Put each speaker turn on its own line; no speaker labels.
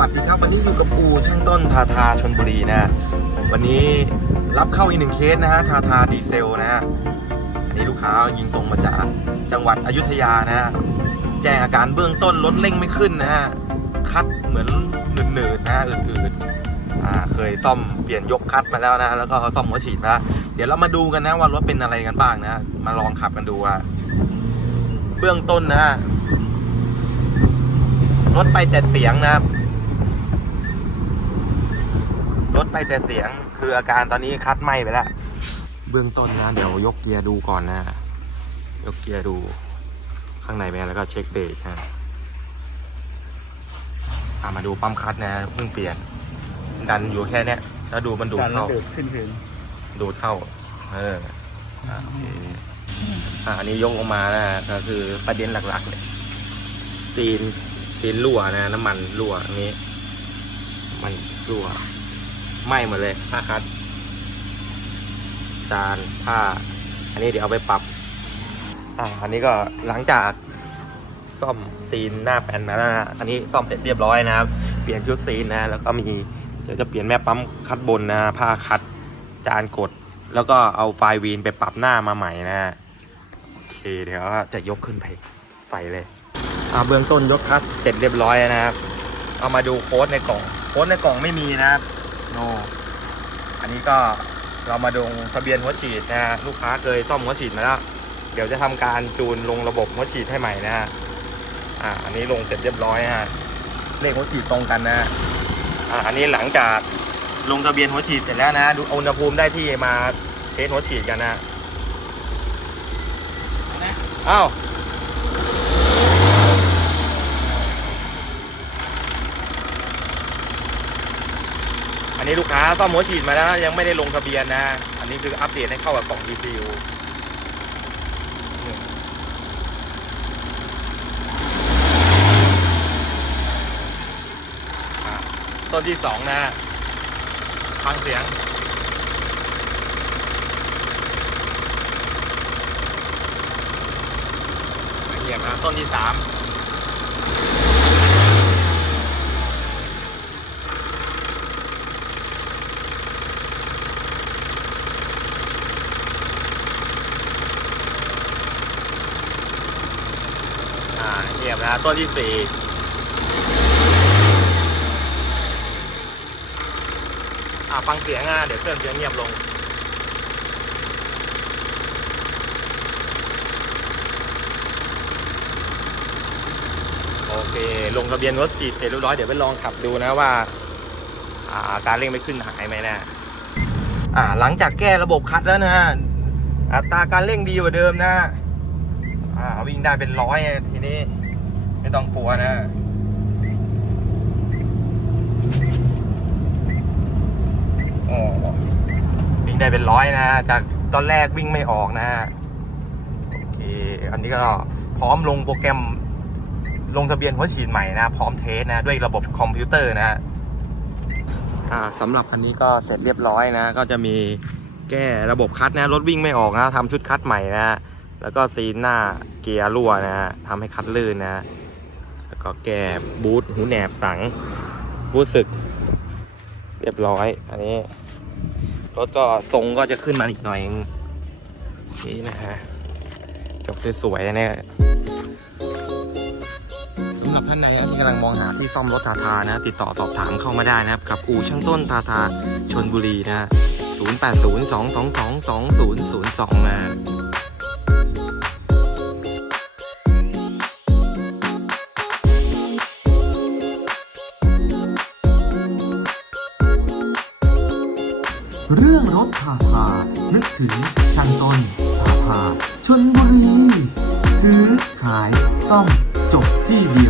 วัสดีครับ วันนี้อยู่กับปูช่างต้นทาทาชนบุรีนะ วันนี้รับเข้าอีกหนึ่งเคสนะฮะทาทาดีเซลนะฮะนนี้ลูกค้ายิงตรงมาจากจังหวัดอยุธยานะฮะแจ้งอาการเบื้องต้นรถเร่งไม่ขึ้นนะฮะคัดเหมือนหนืดๆนะฮะอืดๆอ่าเคยซ่อมเปลี่ยนยกคัดมาแล้วนะแล้วก็ซ่อมหัวฉีดมาเดี๋ยวเรามาดูกันนะว่ารถเป็นอะไรกันบ้างนะมาลองขับกันดูว่าเบื้องต้นนะฮะรถไปแต่เสียงนะครับ รถไปแต่เสียงคืออาการตอนนี้คัดไหมไปแล้ว เบื้องต้นนะ เดี๋ยวยกเกียร์ดูก่อนนะ ยกเกียร์ดูข้างในเป็นไงแล้วก็เช็คเบรกฮะอะมาดูปั๊มคัดนะเพิ่งเปลี่ยน ดันอยู่แค่เนี้ยแล้วดูมันดูด
การ
เข้า
ดูดขึ้นถึง
ดูดเข้า เอออะโอเคอะอันนี้ยกลงมานะก็คือประเด็นหลักๆเลยซีนซีนรั่วนะ น้ำมันรั่วอันนี้ มันรั่ว ไหม้หมดเลยผ้าคัด จานผ้า อันนี้เดี๋ยวเอาไปปรับ อ่า อันนี้ก็หลังจากซ่อมซีนหน้าแผ่นมาแล้วนะอันนี้ซ่อมเสร็จเรียบร้อยนะครับ เปลี่ยนชุดซีนนะ แล้วก็มีเดี๋ยวจะเปลี่ยนแม่ปั๊มคัดบนนะ ผ้าคัด จานกด แล้วก็เอาไฟวีนไปปรับหน้ามาใหม่นะฮะโอเคเดี๋ยวจะยกขึ้นไปไฟเลยอ่าเบื้องต้นยกคัดเสร็จเรียบร้อยนะครับ เอามาดูโค้ดในกล่อง โค้ดในกล่องไม่มีนะครับ โน อันนี้ก็เรามาดูทะเบียนหัวฉีดนะฮะลูกค้าเคยซ่อมหัวฉีดมาแล้ว เดี๋ยวจะทำการจูนลงระบบหัวฉีดให้ใหม่นะฮะอ่าอันนี้ลงเสร็จเรียบร้อยนะฮะเลขหัวฉีดตรงกันนะฮะอ่าอันนี้หลังจากลงทะเบียนหัวฉีดเสร็จแล้วนะ ดูอุณหภูมิได้ที่มาเทสหัวฉีดกันนะอ้าว นนี้ลูกค้าซ่อมหัวฉีดมาแล้วยังไม่ได้ลงทะเบียนนะ อันนี้คืออัปเดตให้เข้ากับกล่อง DPU ต้นที่สองนะฟังเสียง เงียบนะต้นที่สาม ยบนะต้นที่สี่อ่าฟังเสียงอะเดี๋ยวเครื่องจะเงียบลงโอเค ลงทะเบียนรถฉีดเสร็จเรียบร้อย เดี๋ยวไปลองขับดูนะว่าอาการเร่งไม่ขึ้นหายไหมนะอ่าหลังจากแก้ระบบคัดแล้วนะฮะอัตราการเร่งดีกว่าเดิมนะอ่าวิ่งได้เป็นร้อยทีนี้ ไม่ต้องกลัวนะโอ้วิ่งได้เป็นร้อยนะ จากตอนแรกวิ่งไม่ออกนะโอเค อันนี้ก็พร้อมลงโปรแกรมลงทะเบียนหัวฉีดใหม่นะ พร้อมเทสนะ ด้วยระบบคอมพิวเตอร์นะอ่าสำหรับคันนี้ก็เสร็จเรียบร้อยนะ ก็จะมีแก้ระบบคัดนะ รถวิ่งไม่ออกนะทำชุดคัดใหม่นะ แล้วก็ซีนหน้าเกียร์รั่วนะทำให้คัดลื่นนะ ก็แก้บูทหูแหนบหลังบูทสึก เรียบร้อย อันนี้ รถก็ทรงก็จะขึ้นมาอีกหน่อยนี่นะฮะจบสวยๆเนี่ยสำหรับท่านใดที่กำลังมองหาที่ซ่อมรถทาทานะ ติดต่อสอบถามเข้ามาได้นะครับ กับอู่ช่างต้นทาทาชนบุรีนะ 0802222002นะ
เรื่องรถทาทา นึกถึงช่างต้นทาทาชนบุรี ซื้อขายซ่อมจบที่เดียว